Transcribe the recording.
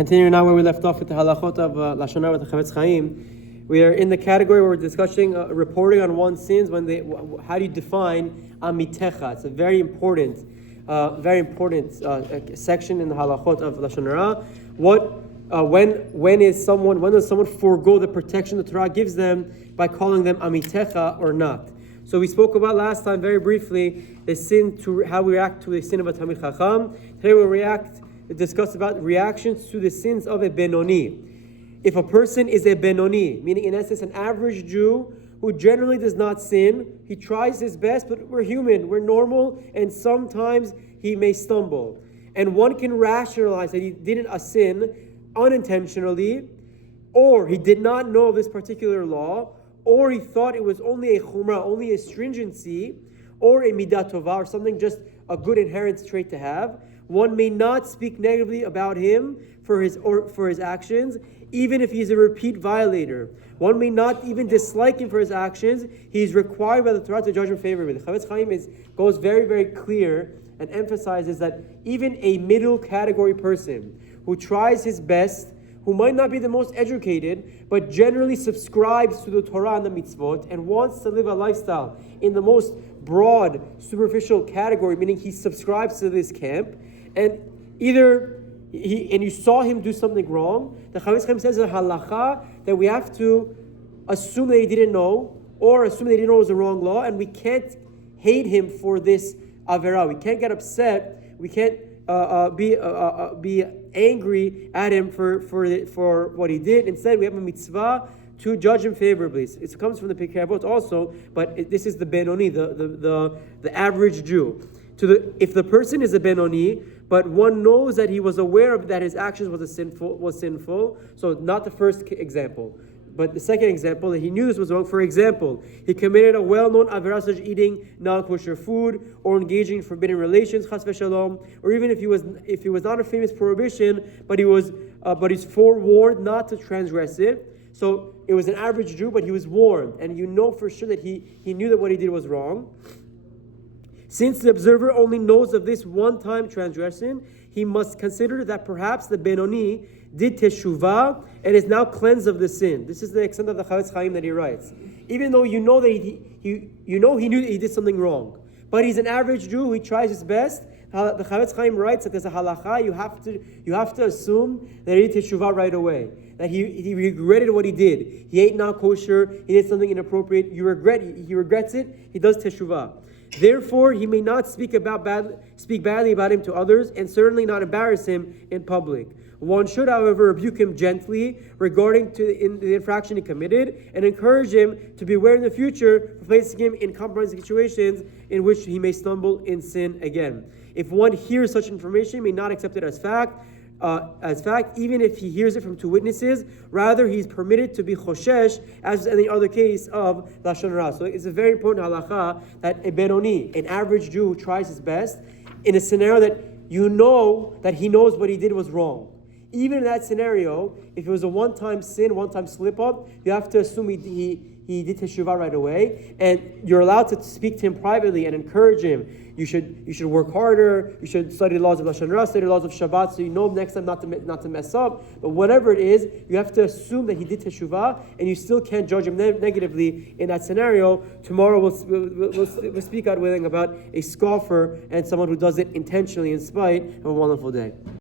Continuing now where we left off with the Halachot of Lashon Hara with the Chafetz Chaim, we are in the category where we're discussing reporting on one's sins. How do you define Amitecha? It's a very important section in the Halachot of Lashon Hara. When does someone forego the protection the Torah gives them by calling them Amitecha or not? So we spoke about last time very briefly how we react to the sin of a Talmid Chacham. Today we'll discuss about reactions to the sins of a Beinoni. If a person is a Beinoni, meaning in essence an average Jew who generally does not sin, he tries his best, but we're human, we're normal, and sometimes he may stumble. And one can rationalize that he didn't sin unintentionally, or he did not know of this particular law, or he thought it was only a chumrah, only a stringency, or a midah tovah, or something just a good inherent trait to have. One may not speak negatively about him for his actions, even if he's a repeat violator. One may not even dislike him for his actions. He's required by the Torah to judge him favorably. The Chafetz Chaim goes very, very clear and emphasizes that even a middle category person who tries his best, who might not be the most educated, but generally subscribes to the Torah and the mitzvot and wants to live a lifestyle in the most broad, superficial category, meaning he subscribes to this camp, and you saw him do something wrong, the Chafetz Chaim says in halacha that we have to assume that he didn't know, or assume that he didn't know it was a wrong law, and we can't hate him for this avera. We can't get upset. We can't be angry at him for what he did. Instead, we have a mitzvah to judge him favorably. It comes from the Pirkei Avot also, but this is the Beinoni, the average Jew. If the person is a Beinoni, but one knows that he was aware of that his actions was sinful, so not the first example. But the second example, that he knew this was wrong. For example, he committed a well-known avera such as eating non-kosher food or engaging in forbidden relations, chas v'shalom, or even if he was not a famous prohibition, but he's forewarned not to transgress it. So it was an average Jew, but he was warned, and you know for sure that he knew that what he did was wrong. Since the observer only knows of this one-time transgression, he must consider that perhaps the Beinoni did teshuvah and is now cleansed of the sin. This is the extent of the Chafetz Chaim that he writes. Even though you know that he knew that he did something wrong, but he's an average Jew, he tries his best. The Chafetz Chaim writes that there's a halacha, you have to assume that he did teshuvah right away, that he regretted what he did. He ate non-kosher, he did something inappropriate, he regrets it, he does teshuvah. Therefore, he may not speak badly about him to others, and certainly not embarrass him in public. One should, however, rebuke him gently regarding the infraction he committed, and encourage him to be aware in the future of placing him in compromising situations in which he may stumble in sin again. If one hears such information, he may not accept it as fact, even if he hears it from two witnesses. Rather, he's permitted to be choshesh, as in any other case of Lashon Hara. So it's a very important halacha that a Beinoni, an average Jew who tries his best, in a scenario that you know that he knows what he did was wrong. Even in that scenario, if it was a one-time sin, one-time slip-up, you have to assume he did teshuvah right away, and you're allowed to speak to him privately and encourage him. You should work harder. You should study the laws of Lashon Hara, study the laws of Shabbat, so you know next time not to mess up. But whatever it is, you have to assume that he did teshuvah, and you still can't judge him negatively in that scenario. Tomorrow we'll speak, God willing, about a scoffer and someone who does it intentionally in spite. Have a wonderful day.